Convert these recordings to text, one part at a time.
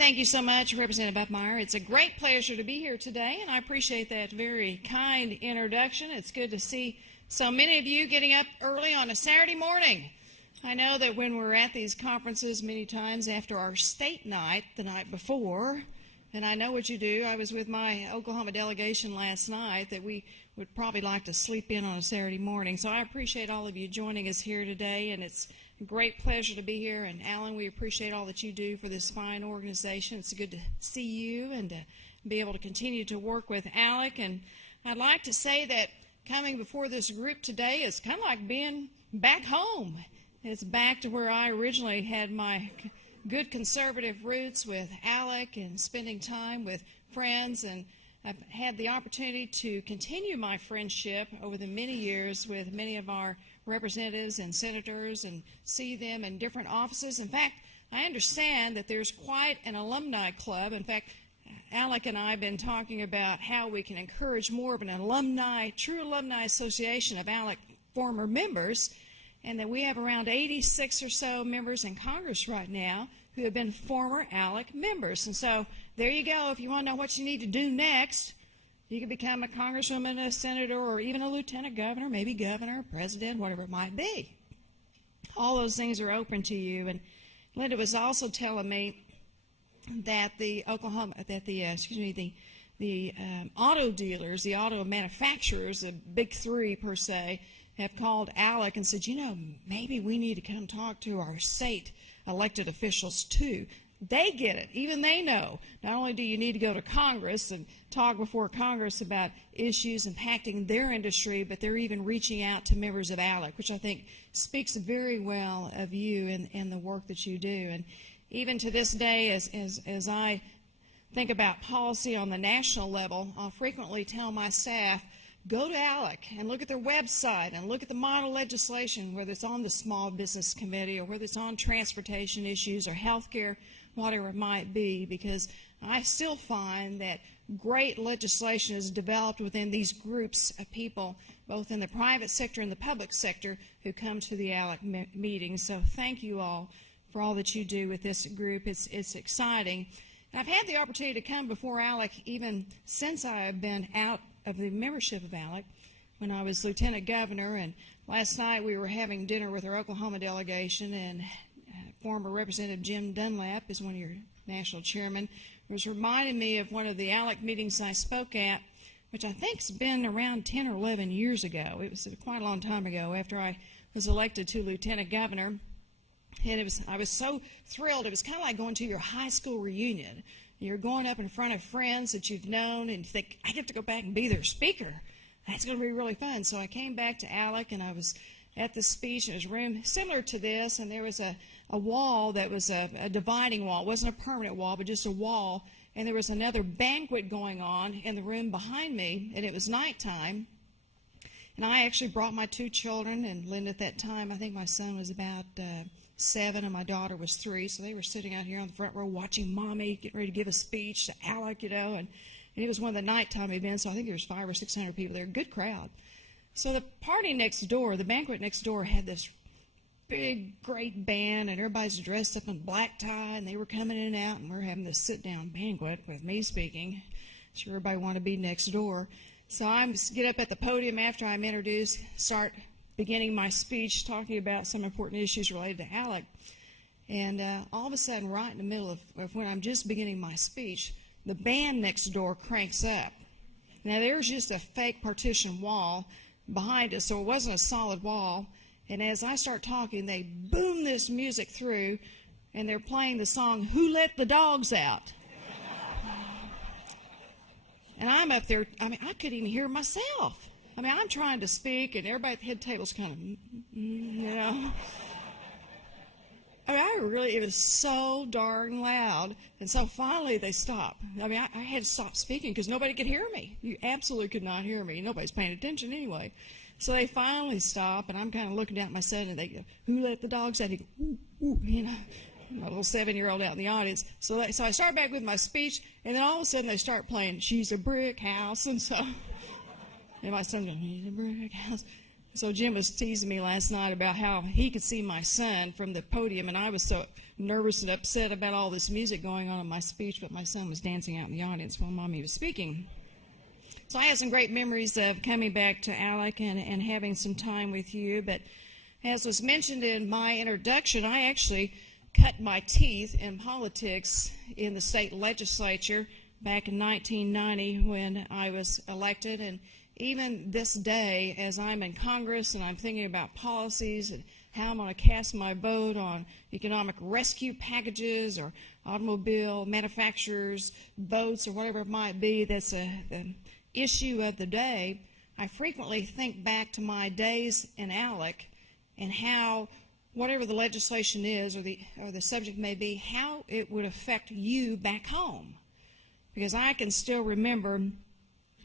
Thank you so much, Representative Buckmeyer. It's a great pleasure to be here today, and I appreciate that very kind introduction. It's good to see so many of you getting up early on a Saturday morning. I know that when we're at these conferences many times after our state night the night before, and I know what you do. I was with my Oklahoma delegation last night that we would probably like to sleep in on a Saturday morning. So I appreciate all of you joining us here today, and it's a great pleasure to be here. And Alan, we appreciate all that you do for this fine organization. It's good to see you and to be able to continue to work with ALEC. And I'd like to say that coming before this group today is kind of like being back home. It's back to where I originally had my good conservative roots with ALEC and spending time with friends, and I've had the opportunity to continue my friendship over the many years with many of our representatives and senators and see them in different offices. In fact, I understand that there's quite an alumni club. In fact, ALEC and I have been talking about how we can encourage more of an true alumni association of ALEC former members, and that we have around 86 or so members in Congress right now who have been former ALEC members. And so there you go. If you want to know what you need to do next, you can become a congresswoman, a senator, or even a lieutenant governor, maybe governor, president, whatever it might be. All those things are open to you. And Linda was also telling me that the auto dealers, the auto manufacturers, the big three per se, have called ALEC and said, you know, maybe we need to come talk to our state elected officials too. They get it. Even they know. Not only do you need to go to Congress and talk before Congress about issues impacting their industry, but they're even reaching out to members of ALEC, which I think speaks very well of you and the work that you do. And even to this day, as I think about policy on the national level, I'll frequently tell my staff, go to ALEC and look at their website and look at the model legislation, whether it's on the Small Business Committee or whether it's on transportation issues or health care, whatever it might be, because I still find that great legislation is developed within these groups of people, both in the private sector and the public sector, who come to the ALEC meetings. So thank you all for all that you do with this group. It's exciting. And I've had the opportunity to come before ALEC even since I have been out of the membership of ALEC when I was lieutenant governor. And last night we were having dinner with our Oklahoma delegation, and former Representative Jim Dunlap is one of your national chairmen, was reminding me of one of the ALEC meetings I spoke at, which I think's been around 10 or 11 years ago. It was quite a long time ago after I was elected to lieutenant governor. And I was so thrilled. It was kind of like going to your high school reunion. You're going up in front of friends that you've known, and you think, I get to go back and be their speaker. That's going to be really fun. So I came back to ALEC, and I was at the speech, and it was a room similar to this, and there was a wall that was a dividing wall. It wasn't a permanent wall, but just a wall, and there was another banquet going on in the room behind me, and it was nighttime. And I actually brought my two children, and Linda at that time, I think my son was about 7 and my daughter was 3, so they were sitting out here on the front row watching Mommy getting ready to give a speech to ALEC, you know, and it was one of the nighttime events, so I think there was 500 or 600 people there, good crowd. So the party next door, the banquet next door, had this big, great band, and everybody's dressed up in black tie, and they were coming in and out, and we were having this sit-down banquet with me speaking. Sure, everybody wanted to be next door. So I get up at the podium after I'm introduced, start beginning my speech talking about some important issues related to ALEC. And all of a sudden, right in the middle of when I'm just beginning my speech, the band next door cranks up. Now, there's just a fake partition wall behind us, so it wasn't a solid wall. And as I start talking, they boom this music through, and they're playing the song, Who Let the Dogs Out? And I'm up there, I couldn't even hear myself. I'm trying to speak, and everybody at the head table's kind of, you know. It was so darn loud. And so finally they stopped. I had to stop speaking because nobody could hear me. You absolutely could not hear me. Nobody's paying attention anyway. So they finally stop, and I'm kind of looking down at my son, and they go, Who let the dogs out? He goes, ooh, ooh, you know. My little 7-year-old out in the audience. So I start back with my speech, and then all of a sudden they start playing She's a Brick House, and so... And my son goes, She's a brick house. So Jim was teasing me last night about how he could see my son from the podium, and I was so nervous and upset about all this music going on in my speech, but my son was dancing out in the audience while Mommy was speaking. So I have some great memories of coming back to ALEC and having some time with you, but as was mentioned in my introduction, I actually cut my teeth in politics in the state legislature back in 1990 when I was elected, and even this day, as I'm in Congress and I'm thinking about policies and how I'm going to cast my vote on economic rescue packages or automobile manufacturers' votes or whatever it might be that's the issue of the day, I frequently think back to my days in ALEC and how whatever the legislation is or the subject may be, how it would affect you back home. Because I can still remember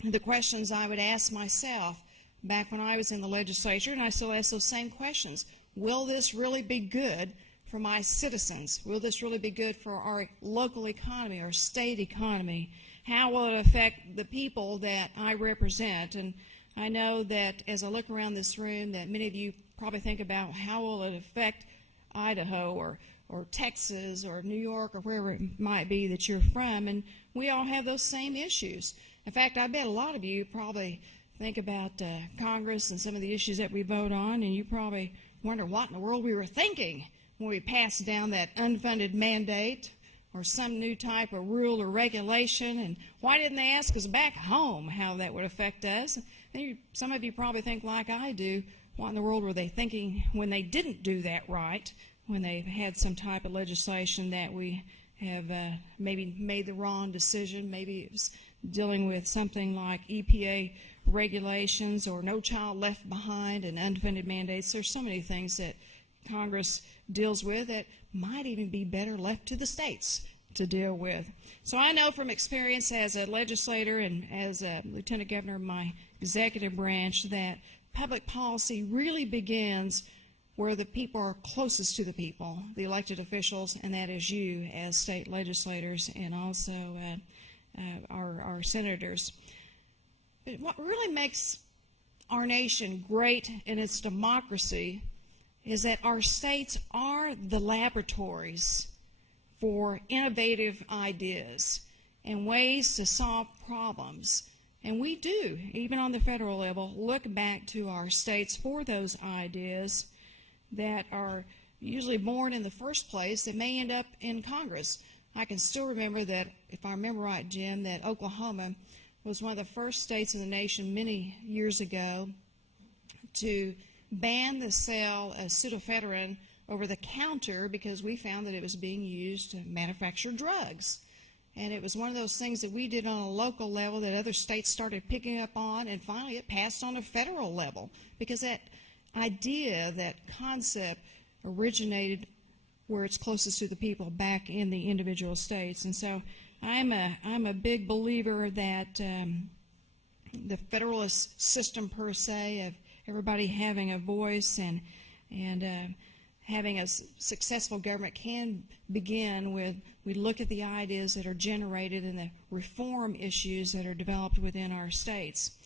the questions I would ask myself back when I was in the legislature, and I still ask those same questions. Will this really be good for my citizens? Will this really be good for our local economy, our state economy? How will it affect the people that I represent? And I know that as I look around this room that many of you probably think about how will it affect Idaho or Texas or New York or wherever it might be that you're from, and we all have those same issues. In fact, I bet a lot of you probably think about Congress and some of the issues that we vote on, and you probably wonder what in the world we were thinking when we passed down that unfunded mandate or some new type of rule or regulation, and why didn't they ask us back home how that would affect us? And some of you probably think like I do, what in the world were they thinking when they didn't do that right, when they had some type of legislation that we have maybe made the wrong decision, maybe it was dealing with something like EPA regulations or No Child Left Behind and unfunded mandates. There's so many things that Congress deals with that might even be better left to the states to deal with. So I know from experience as a legislator and as a lieutenant governor of my executive branch that public policy really begins where the people are closest to the people, the elected officials, and that is you as state legislators and also our senators. But what really makes our nation great in its democracy is that our states are the laboratories for innovative ideas and ways to solve problems. And we do, even on the federal level, look back to our states for those ideas that are usually born in the first place that may end up in Congress. I can still remember that, if I remember right, Jim, that Oklahoma was one of the first states in the nation many years ago to ban the sale of pseudoephedrine over the counter because we found that it was being used to manufacture drugs. And it was one of those things that we did on a local level that other states started picking up on, and finally it passed on a federal level because that idea, that concept originated where it's closest to the people back in the individual states. And so I'm a big believer that the federalist system per se of everybody having a voice and having a successful government can begin with we look at the ideas that are generated and the reform issues that are developed within our states.